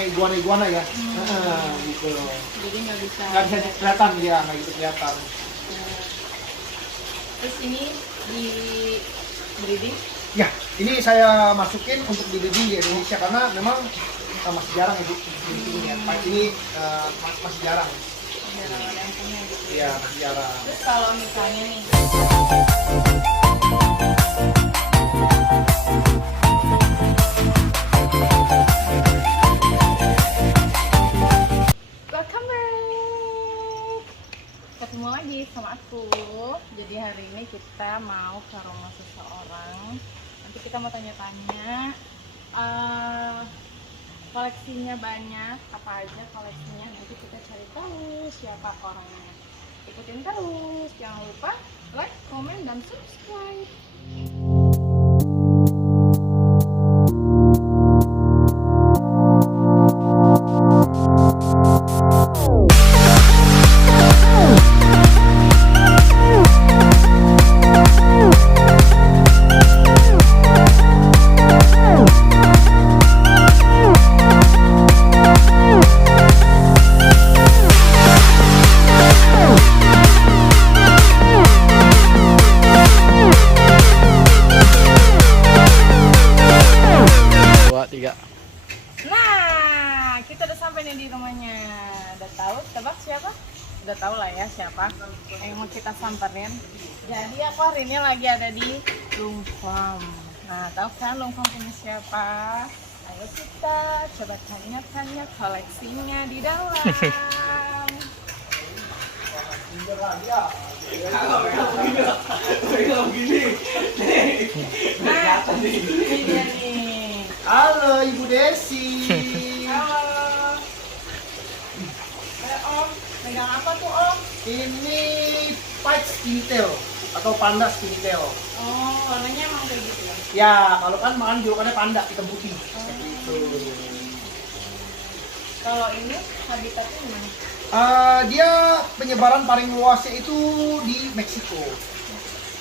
kayak iguana ya. Gitu. Jadi nggak bisa Kelihatan ya, nggak gitu kelihatan. Terus ini di breeding? Ya, ini saya masukin untuk di breeding di Indonesia karena memang masih jarang ya Bu di sini ya. Ini masih jarang. Jarang ada yang punya gitu. Iya, masih jarang. Terus kalau misalnya nih welcome back, ketemu lagi sama aku. Jadi hari ini kita mau ke rumah seseorang. Nanti kita mau tanya-tanya, koleksinya banyak, apa aja koleksinya. Nanti kita cari tahu siapa orangnya. Ikutin terus, jangan lupa like, komen, dan subscribe. Nah, kita udah sampai nih di rumahnya. Udah tahu, tebak siapa? Udah tahu lah ya siapa yang mau kita samperin. Jadi aku hari ini lagi ada di Lungfam. Nah, tahu kan Lungfam punya siapa? Ayo kita coba tanya-tanya koleksinya di dalam. Nah, ini dia nih. Halo Ibu Desi. Halo. Om, megang apa tuh Om? Ini Pike Spintail atau panda Spintail. Oh, warnanya emang kayak gitu ya? Ya, kalau kan makan julukannya panda hitam putih. Seperti itu. Kalau ini habitatnya gimana? Dia penyebaran paling luasnya itu di Meksiko.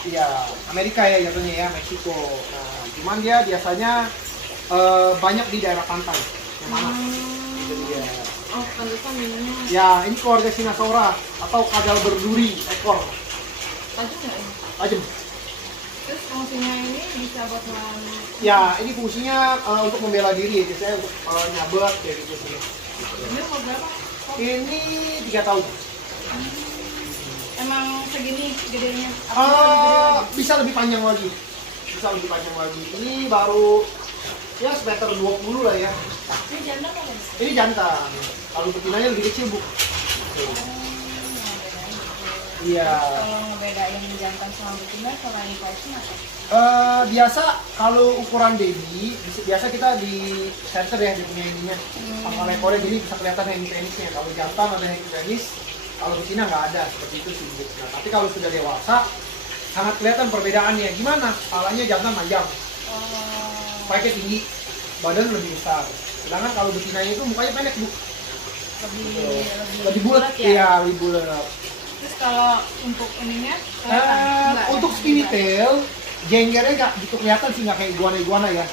Iya, Amerika ya jatuhnya ya, Meksiko. Nah, cuman dia biasanya banyak di daerah pantai yang panas. Jadi ya. Oh, pantesan minumnya Ya, ini keluarga Sinasaura atau kadal berduri ekor. tajam nggak ini? Tajam. Terus fungsinya ini bisa buat melawan. Ya, ini fungsinya untuk membela diri ya, biasanya untuk nyabet kayak gitu sih. Ini umur berapa? Oh, Ini 3 tahun. emang segini gedenya? Apa bisa lebih gede lagi? Bisa lebih panjang lagi. Bisa lebih panjang lagi. Ini baru ya semeter 20 lah ya. Ini janda apa kan? Ini jantan. Kalau betinanya lebih kecil, Bu. Iya. Kalau ngebedain jantan sama betina selain vaksin apa? Biasa kalau ukuran baby, biasa kita di center ya, di punya ininya. Sama ekornya jadi bisa kelihatan hand penisnya. Kalau jantan ada hand penis, kalau betina nggak ada, seperti itu sih, Bu. Nah, tapi kalau sudah dewasa, sangat kelihatan perbedaannya. Gimana? Kepalanya jantan panjang, Oh, spike-nya tinggi, badan lebih besar. Sedangkan kalau betinanya itu mukanya pendek, Bu. Lebih bulat ya? Iya, lebih bulat. Terus kalau untuk ininya kelihatan? Enggak, Untuk ya? skinny tail, jenggernya nggak gitu kelihatan sih, nggak kayak iguana ya.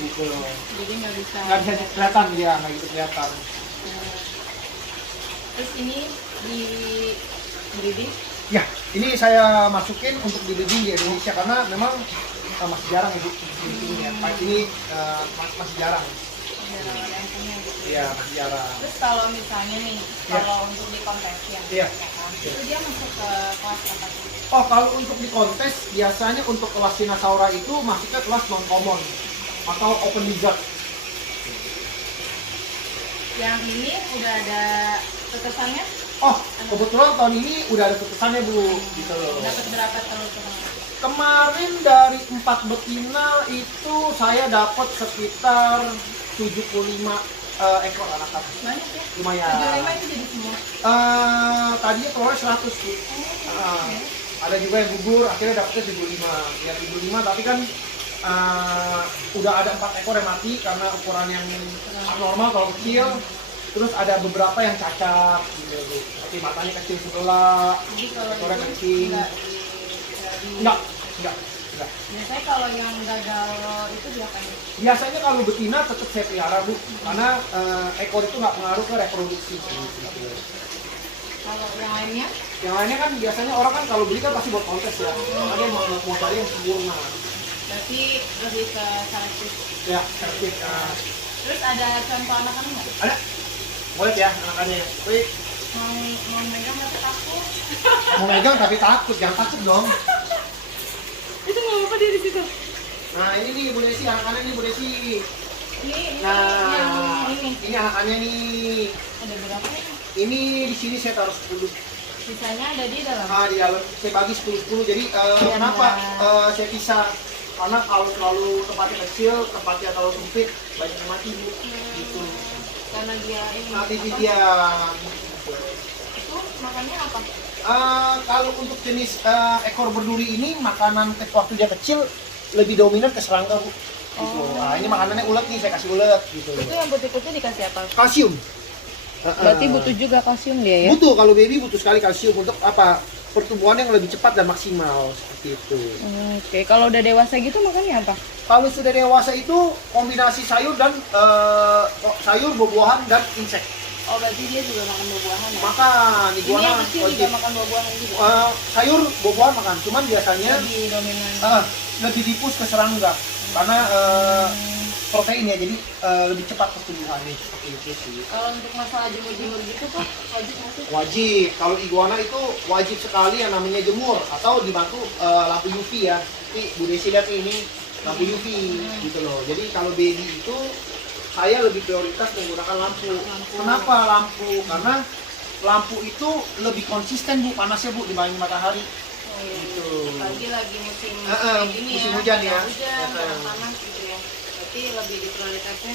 Gitu. Jadi nggak bisa. Nggak bisa kelihatan ya, nggak gitu kelihatan. Terus ini di breeding? Ya, ini saya masukin untuk di breeding di Indonesia karena memang masih jarang ya Bu di sini ya. Ini masih jarang. Jarang ada yang punya gitu. Iya, masih jarang. Terus kalau misalnya nih, Iya. kalau untuk di kontes ya, Iya. ya kan? Itu dia masuk ke kelas apa sih? Oh, kalau untuk di kontes biasanya untuk kelas Sinasaura itu masuknya kelas non common atau open lizard. Yang ini udah ada tetesannya? Oh, kebetulan tahun ini udah ada keputusannya Bu, gitu loh. Dapat berapa telur kemarin? Kemarin dari 4 betina itu saya dapat sekitar 75 ekor anakan. Banyak ya? Lumayan. 75 itu jadi semua? Tadinya telurnya 100 Bu. Ada juga yang gugur, akhirnya dapetnya 75. Ya 75 tapi kan udah ada 4 ekor yang mati karena ukuran yang abnormal kalau kecil. Terus ada beberapa yang cacat gitu Bu. Seperti matanya kecil sebelah, Jadi kalau ekornya itu kecil. enggak Enggak. Enggak. Biasanya kalau yang gagal itu diapain? Biasanya kalau betina tetap saya pelihara Bu, karena ekor itu nggak pengaruh ke reproduksi. Gitu. Kalau yang lainnya? Yang lainnya kan biasanya orang kan kalau beli kan pasti buat kontes ya, karena dia mau cari yang sempurna. Berarti lebih ke selektif. Ya, selektif. Terus ada contoh anakan nggak? Ada? Mau lihat ya anakannya. Wih, Mau megang tapi takut. mau megang tapi takut, jangan takut dong. Itu nggak apa-apa dia di situ. Nah ini nih Bu Desi, anakannya nih Bu Desi. Ini Nah, yang ini. ini anakannya nih. Ada berapa ya? Ini di sini saya taruh 10. Sisanya ada di dalam. Di dalam saya bagi 10-10. Jadi kenapa saya pisah? Karena kalau terlalu tempatnya kecil, tempatnya terlalu sempit, banyak yang mati Bu. Gitu. Karena dia ini. Nanti apa? dia Itu makannya apa? kalau untuk jenis ekor berduri ini makanan waktu dia kecil lebih dominan ke serangga Bu. Gitu. Nah, ini makanannya ulet nih, saya kasih ulet gitu. Itu yang putih-putih dikasih apa? Kalsium. Berarti butuh juga kalsium dia ya? Butuh, kalau baby butuh sekali kalsium untuk apa? Pertumbuhan yang lebih cepat dan maksimal seperti itu. Oke, kalau udah dewasa gitu makannya apa? Kalau sudah dewasa itu kombinasi sayur dan sayur, buah-buahan dan insek. Oh, berarti dia juga makan buah-buahan ya? Makan Ini iguana yang kecil juga makan buah-buahan juga? sayur, buah-buahan makan. Cuman biasanya Lebih dominan. lebih dipus ke serangga karena protein ya, jadi lebih cepat pertumbuhannya seperti itu sih. Kalau untuk masalah jemur-jemur gitu kok wajib nggak sih? Wajib, kalau iguana itu wajib sekali yang namanya jemur atau dibantu lampu UV ya. Tapi Bu Desi lihat ini lampu UV gitu loh. Jadi kalau baby itu saya lebih prioritas menggunakan lampu. Kenapa lampu? Karena lampu itu lebih konsisten Bu panasnya Bu dibanding matahari. Oh, iya. Gitu. Lagi musim kayak gini musim ya, hujan ya. hujan, panas gitu ya. Berarti lebih diprioritasnya.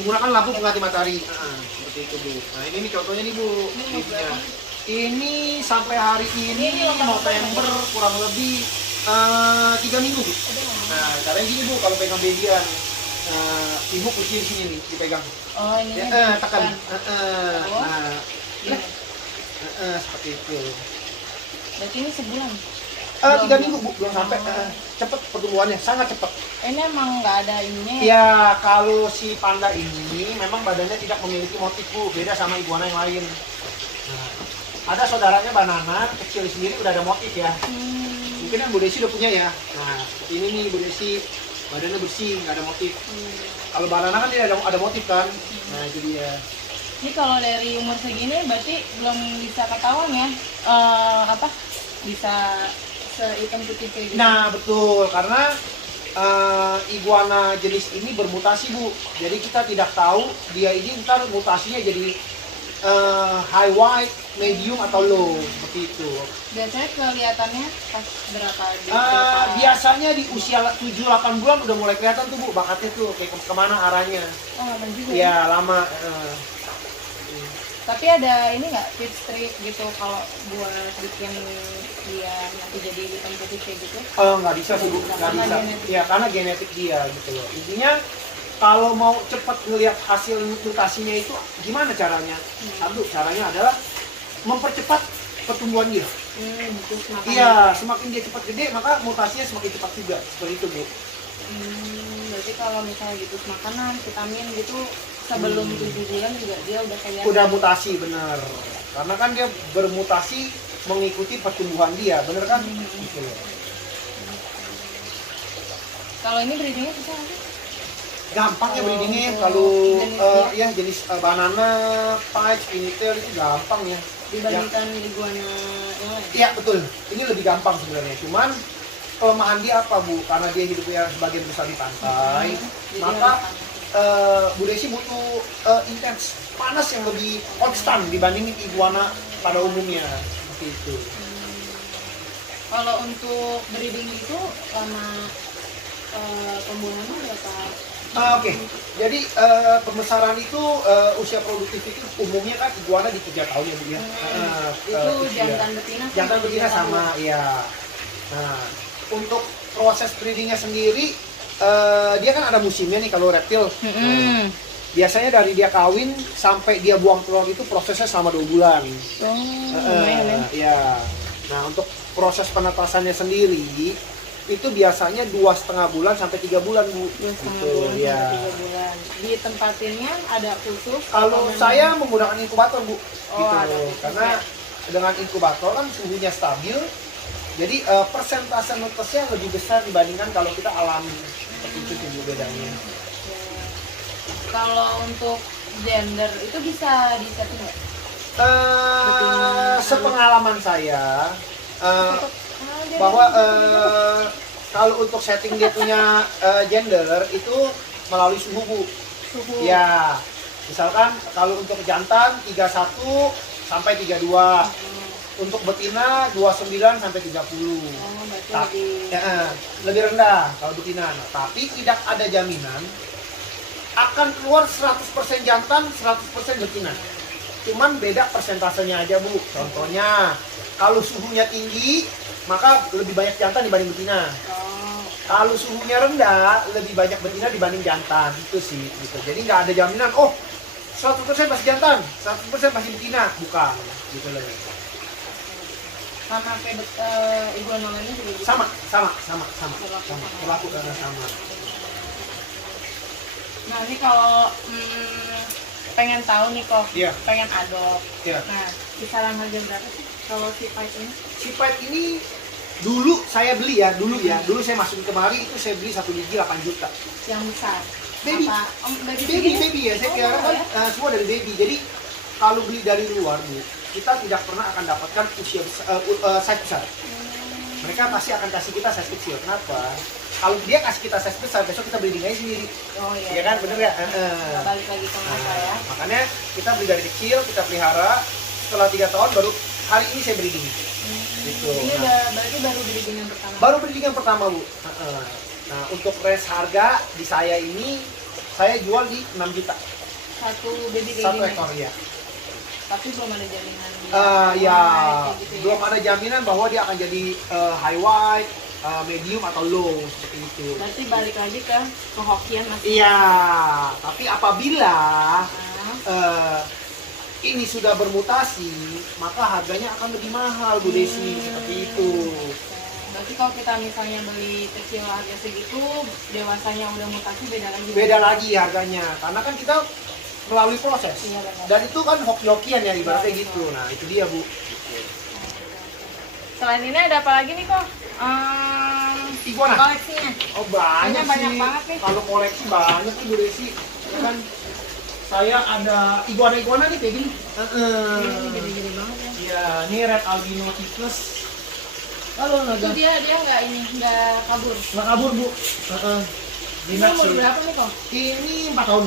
Menggunakan lampu pengganti matahari. Seperti itu Bu. Nah ini nih contohnya nih Bu. Ini mau Tipsnya. berapa? Ini sampai hari ini November kurang lebih 3 minggu Bu. Nah caranya gini Bu, kalau pegang babyan, ibu kunci di sini nih dipegang. Oh, ini Tekan. Oh. Nah, Gini. seperti itu. Berarti ini sebulan. 3 minggu Bu, belum sampai. Cepet pertumbuhannya, sangat cepet. Ini emang nggak ada ininya ya? Ya kalau si panda ini memang badannya tidak memiliki motif Bu, beda sama iguana yang lain. Nah, ada saudaranya banana kecil sendiri udah ada motif ya. Mungkin kan Bu Desi udah punya ya. Nah seperti ini nih Bu Desi, badannya bersih, nggak ada motif. Kalau banana kan dia ada motif kan. Nah itu dia. Ini kalau dari umur segini berarti belum bisa ketahuan ya apa bisa sehitam putih kayak gitu. Nah betul, karena iguana jenis ini bermutasi Bu. Jadi kita tidak tahu dia ini ntar mutasinya jadi high white, medium atau low seperti itu. Biasanya kelihatannya pas berapa? Biasanya di usia 7-8 bulan udah mulai kelihatan tuh Bu bakatnya tuh kayak kemana arahnya. Oh, lama juga ya. Iya lama. Tapi ada ini nggak tips trik gitu kalau buat bikin dia nanti jadi hitam putih kayak gitu? Nggak bisa sih Bu, nggak Karena bisa. genetik. Ya karena genetik dia gitu loh. Intinya kalau mau cepat ngelihat hasil mutasinya itu gimana caranya? Satu caranya adalah mempercepat pertumbuhan dia. Terus makan. Iya, semakin dia cepat gede maka mutasinya semakin cepat juga. Seperti itu Bu. Berarti kalau misalnya gitu makanan, vitamin gitu sebelum 7 bulan juga dia udah kayak Udah mutasi bener. Karena kan dia bermutasi mengikuti pertumbuhan dia, bener kan? Gitu loh. Kalau ini breedingnya susah nggak sih? Gampang ya Oh, breedingnya untuk kalau jenisnya? ya jenis banana, pike, pintail itu gampang ya. Dibandingkan iguana yang lain? Iya betul, ini lebih gampang sebenarnya. Cuman kelemahan dia apa Bu? Karena dia hidupnya sebagian besar di pantai, Jadi maka harus Bu Desi butuh intens panas yang lebih konstan dibandingin iguana pada umumnya seperti itu. Kalau untuk breeding itu lama pembuahannya berapa? Oke, jadi pembesaran itu usia produktif itu umumnya kan iguana di 3 tahun ya Bu ya. Itu usia. jantan betina sama Jantan betina sama, ya. Nah, untuk proses breedingnya sendiri, dia kan ada musimnya nih kalau reptil. Nah, biasanya dari dia kawin sampai dia buang telur itu prosesnya selama 2 bulan. lumayan ya. Ya. Nah, untuk proses penetasannya sendiri itu biasanya 2,5 bulan sampai 3 bulan Bu. 2,5 Gitu, bulan ya. sampai 3 bulan. Ditempatinnya ada khusus? Kalau atau memang- saya menggunakan inkubator Bu, Oh, ada khusus, karena ya. dengan inkubator kan suhunya stabil, jadi persentase nutesnya lebih besar dibandingkan kalau kita alami. Seperti itu sih Bu bedanya. Ya. Kalau untuk gender itu bisa disetting nggak? Sepengalaman saya Jadi bahwa kalau untuk setting dia punya gender itu melalui suhu Bu. suhu. Ya, misalkan kalau untuk jantan 31 sampai 32, untuk betina 29 sampai 30. Oh, berarti Ta- lebih. lebih rendah kalau betina. Nah, tapi tidak ada jaminan akan keluar 100% jantan, 100% betina. Cuman beda persentasenya aja Bu. Contohnya, kalau suhunya tinggi, maka lebih banyak jantan dibanding betina. Oh, Kalau suhunya rendah, lebih banyak betina dibanding jantan. Itu sih. Gitu. Jadi nggak ada jaminan, oh 100% masih jantan, 100% masih betina. Bukan. Gitu loh. sama kayak iguana lainnya juga gitu. Sama. Berlaku sama. Berlaku karena sama. Nah ini kalau pengen tahu nih kok, Iya. pengen adopt. Iya. Nah kisaran harga berapa sih kalau si pipe ini? Si pipe ini dulu saya beli ya, dulu saya masukin kemari itu saya beli 1 biji 8 juta. Yang besar? Baby. Apa? Baby Baby ya, saya Oh, kira kan ya? semua dari baby. Jadi kalau beli dari luar Bu, kita tidak pernah akan dapatkan usia besar, size besar. Mereka pasti akan kasih kita size kecil. Kenapa? Kalau dia kasih kita size besar, besok kita breeding aja sendiri. Oh iya. Iya kan, bener ya? Nggak balik lagi ke masa ya. Makanya kita beli dari kecil, kita pelihara. Setelah 3 tahun baru hari ini saya breeding. Gitu. Ini Nah, udah berarti baru breeding yang pertama. baru breeding yang pertama Bu. Nah untuk range harga di saya ini saya jual di 6 juta Satu baby kayak 1 gini. ekor ya. Tapi belum ada jaminan. Ya kayak gitu ya. belum ada jaminan bahwa dia akan jadi high white, medium atau low seperti itu. Berarti balik lagi ke kehokian masih. Iya, tapi apabila Nah, ini sudah bermutasi, maka harganya akan lebih mahal Bu Desi, seperti itu. berarti kalau kita misalnya beli kecil harga segitu, dewasanya udah mutasi beda lagi. Beda lagi harganya, karena kan kita melalui proses. Iya, benar. Dan itu kan hoki-hokian ya ibaratnya gitu. Nah itu dia Bu. Selain ini ada apa lagi nih kok? Iguana? Koleksinya. Oh banyak, Banyak sih. banget nih. Kalau koleksi banyak tuh Bu Desi. Ya kan saya ada iguana-iguana nih kayak gini. Ini gede-gede banget ya. Iya, ini red albino cyclus. Halo Itu naga. dia nggak kabur. Nggak kabur Bu. Ini Jinak umur sih. berapa nih kok? Ini 4 tahun.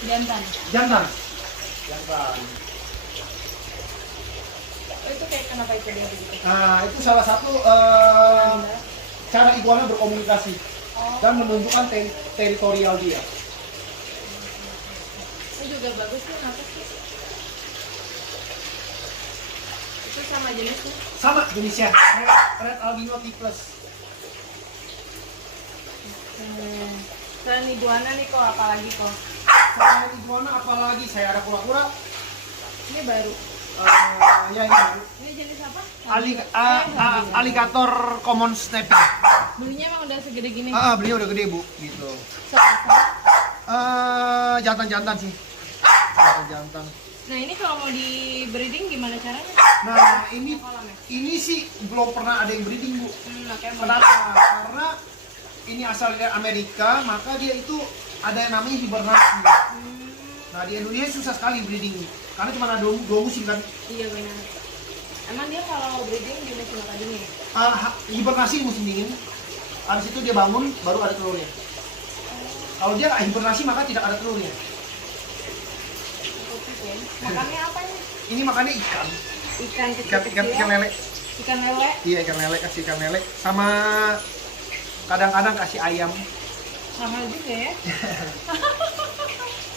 Jantan. Jantan. Oh, itu kayak kenapa itu dia begitu? Nah itu salah satu cara iguana berkomunikasi Oh, dan menunjukkan teritorial dia. itu juga bagus nih, kenapa sih? Itu sama jenisnya. Sama jenisnya, red albino cyclus. Selain iguana nih kok, apalagi kok? Selain iguana apalagi saya ada kura-kura. Ini baru. Ya ini baru. Ini jenis apa? Alligator common snapping. Belinya emang udah segede gini. Beliau udah gede Bu, gitu. Sepasang. Jantan-jantan sih. Jantan. Nah ini kalau mau di breeding gimana caranya? Nah ini Kolam ya? ini sih belum pernah ada yang breeding Bu. Makanya mau. Kenapa? Karena ini asal dari Amerika, maka dia itu ada yang namanya hibernasi. Nah di Indonesia susah sekali breeding, karena cuma ada dua musim kan. Iya benar. Emang dia kalau breeding di musim apa dingin? Hibernasi musim dingin, habis itu dia bangun baru ada telurnya. Kalau dia nggak hibernasi maka tidak ada telurnya. Oke. Makannya apa ini? Ini makannya ikan, Ikan ikan kecil-kecil. lele. Ikan lele. Iya ikan lele, kasih ikan lele, sama kadang-kadang kasih ayam. Mahal juga ya.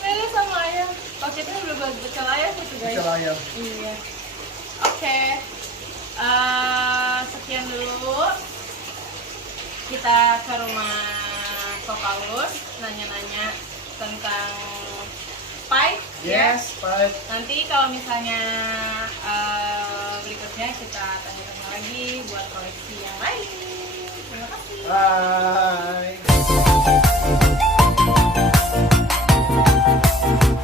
Lele sama ayam. Paketnya udah buat pecel ayam gitu guys. Ikan ayam. Iya. Oke. Sekian dulu. Kita ke rumah Kopalus nanya-nanya tentang pipe. Ya. Yes, baik. Nanti kalau misalnya berikutnya kita tanya-tanya lagi buat koleksi yang lain. Terima kasih. Bye.